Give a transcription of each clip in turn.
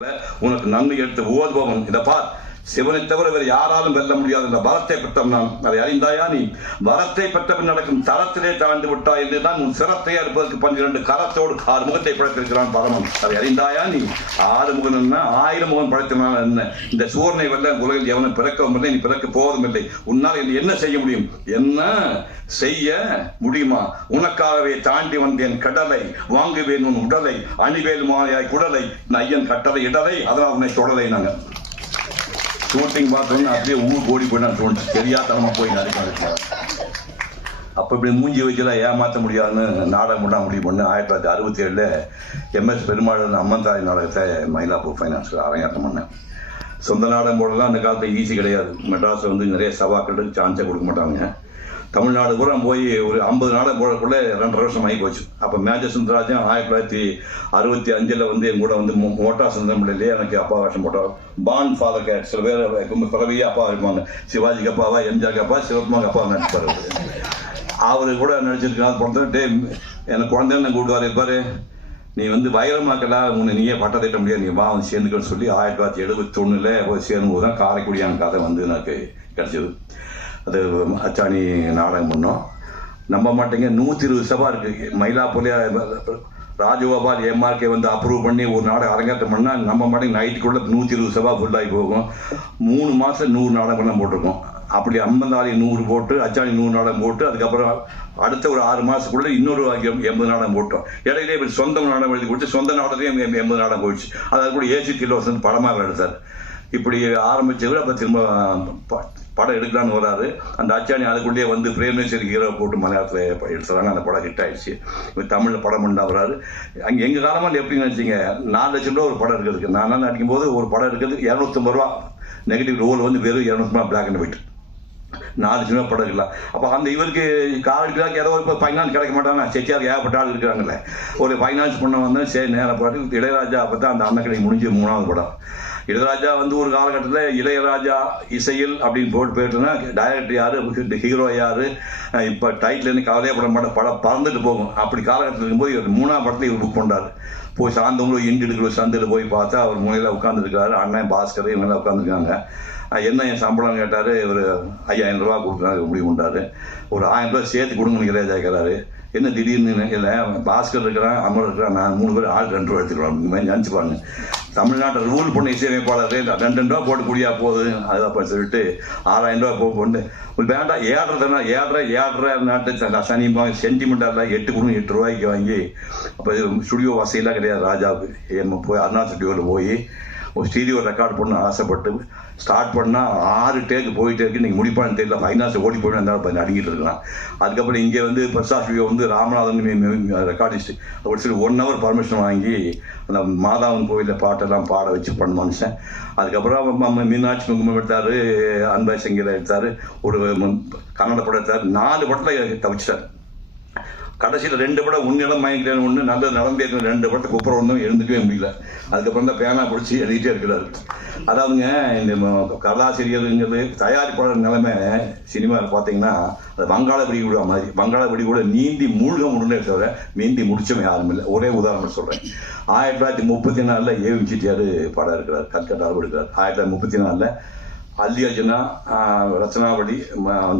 உனக்கு நன்மை எடுத்து ஓதுபவன் இதை பார், சிவனை தவிர வேறு யாராலும் வெல்ல முடியாது என்ற வரத்தை பெற்றவன் நான். அதை அறிந்தாயா நீ? வரத்தை பெற்றவன் நடக்கும் தரத்திலே தாழ்ந்து விட்டாய் என்றுதான் உன் சிரத்தை அறுப்பதற்கு 12 கரத்தோடு 6 முகத்தை படைத்திருக்கிறான் பரமன். அதை அறிந்தாயா நீ? 6 முகம் என்ன, 1000 முகம் படைத்தவன் என்ன? இந்த சூரனை வெல்ல உலகில் எவனும் பிறக்கவும் இல்லை, நீ பிறக்க போவதும் இல்லை. உன்னால் என்ன செய்ய முடியும்? என்ன செய்ய முடியுமா? உனக்காகவே தாண்டி வந்தேன் கடலை, வாங்குவேன் உன் உடலை, அணிவேல் மாயாய் குடலை, ஐயன் கட்டளை இடலை, அதனால் உன்னை தொடலை. நாங்க ஷூட்டிங் பார்த்தோன்னு அப்படியே ஊர் ஓடி போய் நான் தோணும், தெரியாதவங்க போய் நடிக்க. அப்போ இப்படி மூஞ்சி வச்சுலாம் ஏமாற்ற முடியாதுன்னு நாடகம் பண்ண முடிவு பண்ணு. 1967 MS பெருமாள் அம்மன் தாய் நாடகத்தை மயிலாப்பூர் ஃபைனான்ஸில் அரங்கேற்றம் பண்ணேன். சொந்த நாடகம் போடலாம் அந்த காலத்தில் ஈஸி கிடையாது. மெட்ராஸில் வந்து நிறைய சவாக்களுக்கு சான்ஸே கொடுக்க மாட்டாங்க. தமிழ்நாடு பூரா போய் ஒரு 50 நாடகம் போடக்குள்ள 2.5 வருஷம் ஆகி போச்சு. அப்போ மேஜர் சுந்தரராஜன் 1965 வந்து என் கூட வந்து மோட்டா சுந்தரமில்லையே எனக்கு அப்பா வேஷம் போட்டார். பான் ஃபாதர் கேட், சில பேர் பிறவியே அப்பா இருப்பாங்க. சிவாஜிக்கு அப்பாவா, எம்ஜிஆருக்கு அப்பா, சிவகுமாருக்கு அப்பா நடிப்பார். அவரு கூட நடிச்சிருக்காரு. பிறந்துட்டு எனக்கு குழந்தைன்னு கூப்பிடுவார், இருப்பாரு, நீ வந்து வைரமாக்கலாம், உன்னை நீயே பட்டம் திட்ட முடியாது, நீ வா வந்து சேர்ந்துக்கன்னு சொல்லி 1971 போய் சேரும்போது தான் காரைக்குடியான கதை வந்து எனக்கு கிடைச்சது. அது அச்சாணி நாடகம் பண்ணோம். நம்ப மாட்டேங்க, 120 சபா இருக்கு மயிலாப்பூர்ல. ராஜகோபால் MRK வந்து அப்ரூவ் பண்ணி ஒரு நாடகம் அரங்கேற்றம் பண்ணால் நம்ப மாட்டேங்க, நைட்டுக்குள்ள 120 சபா ஃபுல்லாகி போகும். 3 மாதம் 100 நாடகம் போட்டிருக்கோம். அப்படி 50 100 போட்டு, அச்சாணி 100 நாடகம் போட்டு, அதுக்கப்புறம் அடுத்த ஒரு 6 மாதத்துக்குள்ள இன்னொரு 80 நாடகம் போட்டோம். இடையிலே இப்படி சொந்த நாடகம் எழுதி கொடுத்து சொந்த நாடகத்தையும் 80 நாடகம் போயிடுச்சு. அது கூட AC திலோசன் படமாக எடுத்தார். இப்படி ஆரம்பிச்சவர் அப்போ திரும்ப படம் எடுக்கலான்னு வராரு. அந்த அச்சாணி அதுக்குள்ளேயே வந்து பிரேமேஸ்வரி ஹீரோ போட்டு மலையாளத்தில் எடுத்துறாங்க. அந்த படம் ஹிட் ஆயிடுச்சு. இப்போ தமிழில் படம் பண்ணா வராரு. அங்கே எங்கள் காலமாக எப்படி நினச்சிங்க, 4 லட்சம் ரூபா ஒரு படம் இருக்கிறதுக்கு. நான் நடிக்கும்போது ஒரு படம் இருக்கிறது 250 ரூபா. நெகட்டிவ் ரோல் வந்து வெறும் 200 ரூபா, பிளாக் அண்ட் ஒயிட். 4 லட்சம் ரூபா படம் இருக்கலாம். அப்போ அந்த இவருக்கு காலடிக்கலாம் ஏதோ ஒரு ஃபைனான்ஸ் கிடைக்க மாட்டாங்க. செட்டியார் ஏகப்பட்ட ஆள் இருக்கிறாங்கல்ல, ஒரு ஃபைனான்ஸ் பண்ண வந்தேன். சரி நேரம் பாட்டு இளையராஜா அப்போ தான் அந்த அன்னக்கடை முடிஞ்சு 3வது படம். இளையராஜா வந்து ஒரு காலகட்டத்தில் இளையராஜா இசையில் அப்படின்னு போட்டுனா டைரக்டர் யாரு, ஹீரோ யாரு, இப்போ டைட்டில் கவலையே பட மாட்டேன், படம் பறந்துட்டு போகும். அப்படி காலகட்டத்தில் இருக்கும்போது இவர் 3ஆம் படத்தில் இவர் புக் பண்ணார். போய் சார்ந்தவங்களும் இண்டிவிஜுவல் சந்தையில் போய் பார்த்தா அவர் முனையில் உட்காந்துருக்காரு. அண்ணன் பாஸ்கர் இவங்கெல்லாம் உட்காந்துருக்காங்க. என்ன என் சம்பளம் கேட்டார். இவர் 5000 ரூபா கொடுக்குறாரு முடிவு பண்ணுறாரு. ஒரு 1000 ரூபா சேர்த்து கொடுங்க இளையராஜா கேட்குறாரு. என்ன திடீர்னு இல்லை, பாஸ்கர் இருக்கிறான், அமர் இருக்கிறான், நான் 3 பேர் ஆள் 2 ரூபா எடுத்துக்கலாம். இந்த மாதிரி நினச்சிப்பாங்க. தமிழ்நாட்டை ரூல் பண்ண இசையமைப்பாளர் 2 ரூபா போட்டு கூடியா போகுது. அதுதான் சொல்லிட்டு 6000 ரூபா போட்டு வேண்டாம் ஏடுறதுனா ஏடுற நாட்டு சனிமா சென்டிமெண்டாக 8 கொடுங்க 8 ரூபாய்க்கு வாங்கி. அப்போ ஸ்டுடியோ வசதியெல்லாம் கிடையாது ராஜாவுக்கு. போய் அருணா ஸ்டுடியோவில் போய் ஒரு ஸ்டீரியோ ரெக்கார்ட் பண்ண ஆசைப்பட்டு ஸ்டார்ட் பண்ணால் 6 டேக்கு போயிட்டே இருக்கு. நீங்கள் முடிப்பான்னு தெரியல, ஃபைனான்ஸ் ஓடி போய் இருந்தாலும் அடிக்கிட்டு இருக்கலாம். அதுக்கப்புறம் இங்கே வந்து பிரசாத் ஸ்டுடியோ வந்து ராமநாதன் ரெக்கார்டிஸ்ட் அப்படி சொல்லி 1 hour பர்மிஷன் வாங்கி அந்த மாதாவன் கோவிலில் பாட்டெல்லாம் பாட வச்சு பண்ண மனுஷன். அதுக்கப்புறம் மீனாட்சி குங்குமம் எடுத்தார், அன்பாய் சங்கீதம் எடுத்தார், ஒரு கன்னட படம் எடுத்தார். 4 படத்தில் தவிச்சிட்டார். கடைசியில் 2 படம் உன்னிடம் மயங்கிறேன் ஒன்று, நல்லது நடந்தே 2 படத்தை குப்புறம் ஒன்றும் எழுந்துக்கவே முடியல. அதுக்கப்புறம் தான் பேனா பிடிச்சி எழுதிட்டே இருக்கிறாரு. அதாவதுங்க இந்த கதாசிரியருங்கிறது தயாரிப்பாளர் நிலைமை சினிமாவில் பார்த்தீங்கன்னா அது வங்காள விரிகுடா மாதிரி. வங்காள விரிகுடா நீந்தி மூழ்க முடியுமே தவிர மீந்தி முடிச்சவன் யாரும் இல்லை. ஒரே உதாரணம் சொல்கிறேன். 1934 ஏவி செட்டியார் படம் இருக்கிறார், கல்கட்டா எடுக்கிறார். 1934 அல்லி அர்ஜுனா, ரச்சனாவளி,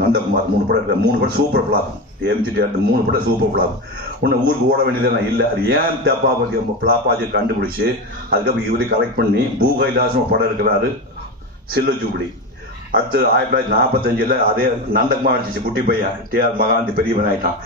நந்தகுமார் 3 படம் இருக்கிறார். 3 படம் சூப்பர் ஃபிளாப். ஏவி செட்டியார் 3 படம் சூப்பர் ஃபிளாப். ஒன்று ஊருக்கு ஓட வேண்டியதே இல்லை. அது ஏன் தப்பா பற்றி ஃபிளாப்பாச்சு கண்டுபிடிச்சி அதுக்கப்புறம் இவரை கரெக்ட் பண்ணி பூகைலாசம் படம் இருக்கிறாரு, சில்ல ஜூபிலி. அடுத்து 1945 அதே நந்தகுமார் அடிச்சிச்சு குட்டி பையன், TR மகாந்தி பெரியவன் ஆயிட்டான்.